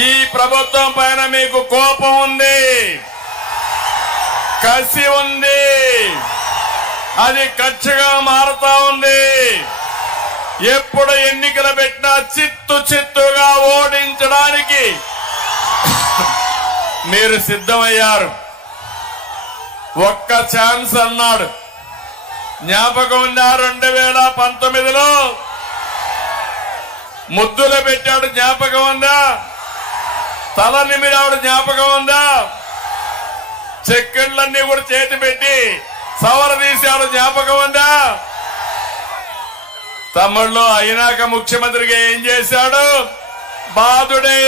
ఈ ప్రభుత్వం పైన మీకు కోపం ఉంది, కసి ఉంది, అది కక్షగా మారుతా ఉంది. ఎప్పుడు ఎన్నికలు పెట్టినా చిత్తుగా ఓడించడానికి మీరు సిద్ధమయ్యారు. ఒక్క ఛాన్స్ అన్నాడు, జ్ఞాపకం ఉందా? 2019లో ముద్దులు పెట్టాడు, జ్ఞాపకం ఉందా? తల నిమిరాడు, జ్ఞాపకం ఉందా? చెక్కర్లన్నీ కూడా చేతి పెట్టి సవర తీశాడు, జ్ఞాపకం ఉందా? తమిళ్లో అయినాక ముఖ్యమంత్రిగా ఏం చేశాడు? బాధుడే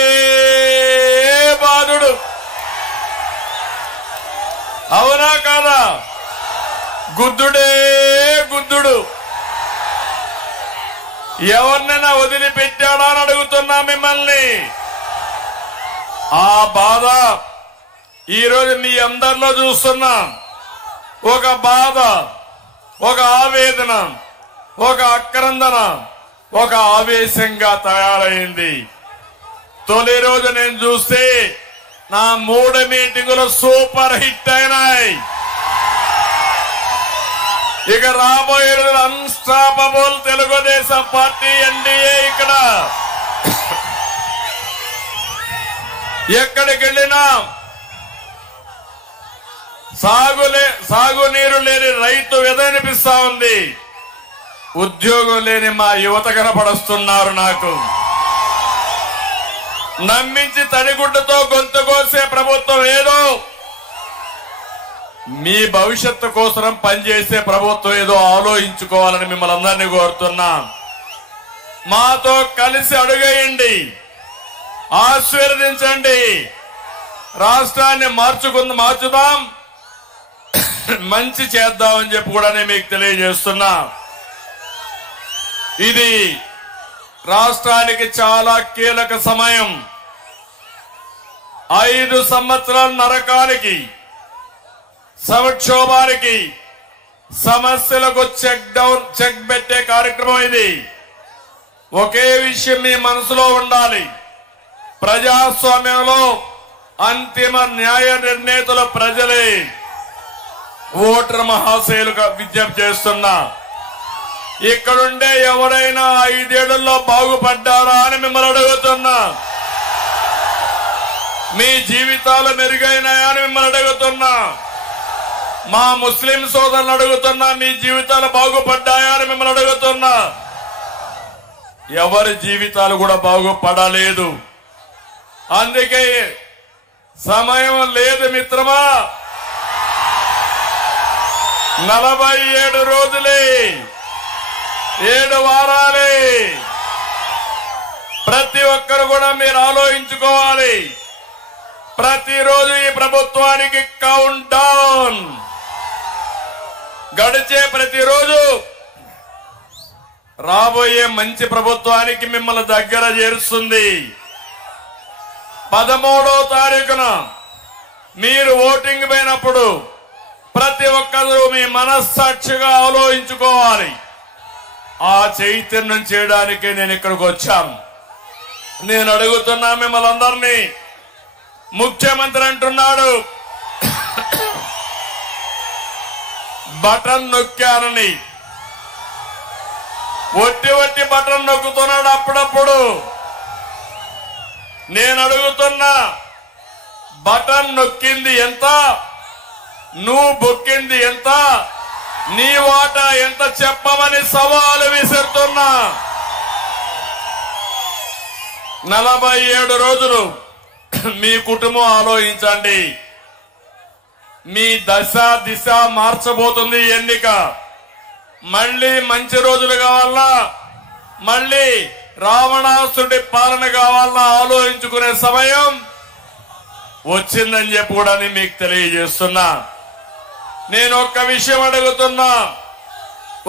బాధుడు. అవునా కాదా? గుద్దుడే గుద్దుడు. ఎవరినైనా వదిలిపెట్టాడా అని అడుగుతున్నా మిమ్మల్ని. ఆ బాధ ఈరోజు మీ అందరిలో చూస్తున్నాం. ఒక బాధ, ఒక ఆవేదన, ఒక ఆక్రందన, ఒక ఆవేశంగా తయారైంది. తొలి రోజు నేను చూస్తే నా 3 మీటింగులు సూపర్ హిట్ అయినాయి. ఇక రాబోయే రోజులు అన్స్టాపబుల్ తెలుగుదేశం పార్టీ ఎన్డీఏ ఇక్కడ ఎక్కడికి వెళ్ళినా సాగునీరు లేని రైతు వెదనిపిస్తా ఉంది. ఉద్యోగం లేని మా యువత కనపడుస్తున్నారు. నాకు నమ్మించి తడిగుడ్డతో గొంతు కోసే ప్రభుత్వం ఏదో, మీ భవిష్యత్తు కోసం పనిచేసే ప్రభుత్వం ఏదో ఆలోచించుకోవాలని మిమ్మల్ని అందరినీ కోరుతున్నా. మాతో కలిసి అడుగేయండి, ఆశీర్వదించండి. రాష్ట్రాన్ని మార్చుదాం, మంచి చేద్దామని చెప్పి కూడా నేను మీకు తెలియజేస్తున్నా. ఇది రాష్ట్రానికి చాలా కీలక సమయం. 5 సంవత్సరాల నరకానికి, సంక్షోభానికి, సమస్యలకు చెక్ పెట్టే కార్యక్రమం ఇది. ఒకే విషయం మీ మనసులో ఉండాలి. ప్రజాస్వామ్యంలో అంతిమ న్యాయ నిర్ణేతలు ప్రజలే. ఓటర్ మహాశయులుగా విజ్ఞప్తి చేస్తున్నా, ఇక్కడుండే ఎవరైనా 5 ఏళ్లలో బాగుపడ్డారా అని మిమ్మల్ని అడుగుతున్నా. మీ జీవితాలు మెరుగైనాయా అని మిమ్మల్ని అడుగుతున్నా. మా ముస్లిం సోదరులు అడుగుతున్నా, మీ జీవితాలు బాగుపడ్డాయా అని మిమ్మల్ని అడుగుతున్నా. ఎవరి జీవితాలు కూడా బాగుపడలేదు. అందుకే సమయం లేదు మిత్రమా. 47 రోజులే, 7 వారాలే. ప్రతి ఒక్కరు కూడా మీరు ఆలోచించుకోవాలి. ప్రతిరోజు ఈ ప్రభుత్వానికి కౌంట్ డౌన్. గడిచే ప్రతిరోజు రాబోయే మంచి ప్రభుత్వానికి మిమ్మల్ని దగ్గర చేరుస్తుంది. 13వ తారీఖున మీరు ఓటింగ్ పోయినప్పుడు ప్రతి ఒక్కరూ మీ మనస్సాక్షిగా ఆలోచించుకోవాలి. ఆ చైతన్యం చేయడానికే నేను ఇక్కడికి వచ్చాను. నేను అడుగుతున్నా మిమ్మల్ని అందరినీ. ముఖ్యమంత్రి అంటున్నాడు బటన్ నొక్కానని. వట్టి బటన్ నొక్కుతున్నాడు అప్పుడప్పుడు. నేను అడుగుతున్నా, బటన్ నొక్కింది ఎంత, నువ్వు బొక్కింది ఎంత, నీ వాటా ఎంత చెప్పమని సవాలు విసురుతున్నా. 47 రోజులు మీ కుటుంబం ఆలోచించండి. మీ దిశ మార్చబోతుంది ఎన్నిక. మళ్ళీ మంచి రోజులు కావాలా, మళ్ళీ రావణాసుడి పాలన కావాలా ఆలోచించుకునే సమయం వచ్చిందని చెప్పి కూడా మీకు తెలియజేస్తున్నా. నేను ఒక్క విషయం అడుగుతున్నా.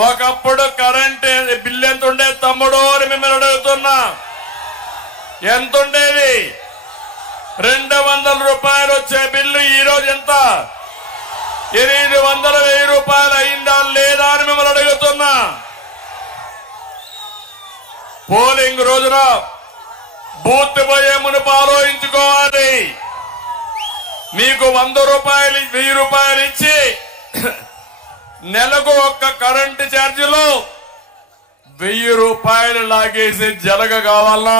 ఒకప్పుడు కరెంట్ బిల్లు ఎంత ఉండేది తమ్ముడు అని మిమ్మల్ని అడుగుతున్నా. ఎంత ఉండేది? 200 రూపాయలు వచ్చే బిల్లు ఈ రోజు ఎంత? 800-1000 రూపాయలు అయిందా లేదా అని మిమ్మల్ని అడుగుతున్నా. పోలింగ్ రోజున బూత్ పోయే మునుపు ఆలోచించుకోవాలి. మీకు 100 రూపాయలు 1000 రూపాయలు ఇచ్చి నెలకు ఒక్క కరెంటు ఛార్జీలో 1000 రూపాయలు లాగేసి జలగ కావాలా,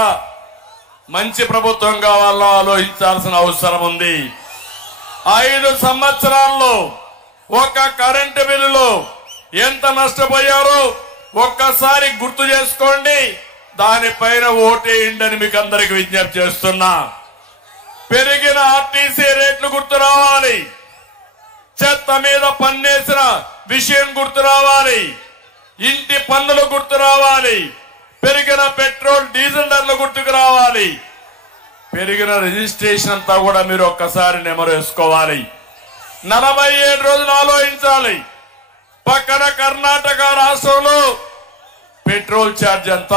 మంచి ప్రభుత్వం కావాలా ఆలోచించాల్సిన అవసరం ఉంది. 5 సంవత్సరాల్లో ఒక కరెంటు బిల్లులో ఎంత నష్టపోయారో ఒక్కసారి గుర్తు చేసుకోండి. దానిపైన ఓటేయండి అని మీకు అందరికి విజ్ఞప్తి చేస్తున్నా. పెరిగిన ఆర్టీసీ రేట్లు గుర్తు రావాలి, చెత్త మీద పన్నేసిన విషయం గుర్తు రావాలి, ఇంటి పన్నులు గుర్తు రావాలి, పెరిగిన పెట్రోల్ డీజిల్ ధరలు గుర్తుకు రావాలి, పెరిగిన రిజిస్ట్రేషన్ అంతా కూడా మీరు ఒక్కసారి నెమరు వేసుకోవాలి. 47 రోజులు ఆలోచించాలి. పక్కన కర్ణాటక రాష్ట్రంలో పెట్రోల్ ఛార్జ్ ఎంత,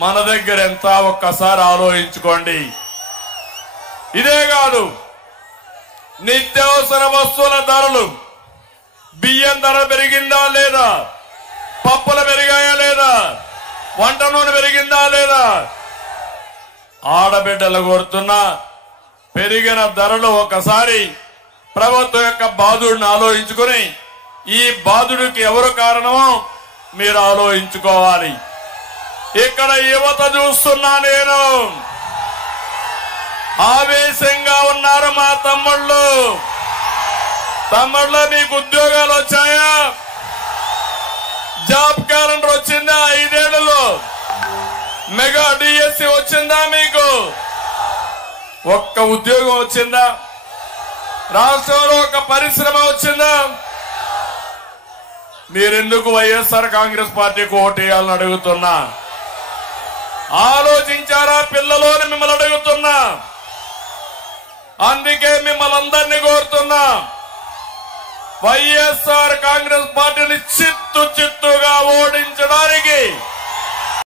మన దగ్గర ఎంత ఒక్కసారి ఆలోచించుకోండి. ఇదే కాదు, నిత్యావసర వస్తువుల ధరలు, బియ్యం ధర పెరిగిందా లేదా, పప్పులు పెరిగాయా లేదా, వంట నూనె పెరిగిందా లేదా, ఆడబిడ్డలు కోరుతున్నా పెరిగిన ధరలు ఒకసారి ప్రభుత్వం యొక్క బాధుడిని ఆలోచించుకుని ఈ బాధుడికి ఎవరు కారణమో మీరు ఆలోచించుకోవాలి. ఇక్కడ యువత చూస్తున్నా, నేను ఆవేశంగా ఉన్నారు మా తమ్ముళ్ళు. మీకు ఉద్యోగాలు వచ్చాయా? జాబ్ క్యాలెండర్ వచ్చిందా? 5 ఏళ్లలో మెగా డిఎస్సి వచ్చిందా? మీకు ఒక్క ఉద్యోగం వచ్చిందా? రాష్ట్రంలో ఒక పరిశ్రమ వచ్చిందా? మీరెందుకు వైఎస్ఆర్ కాంగ్రెస్ పార్టీకి ఓటేయాలని అడుగుతున్నా. ఆలోచించారా పిల్లలు అని మిమ్మల్ని అడుగుతున్నా. అందుకే మిమ్మల్ని అందరినీ కోరుతున్నా, వైఎస్ఆర్ కాంగ్రెస్ పార్టీని చిత్తుగా ఓడించడానికి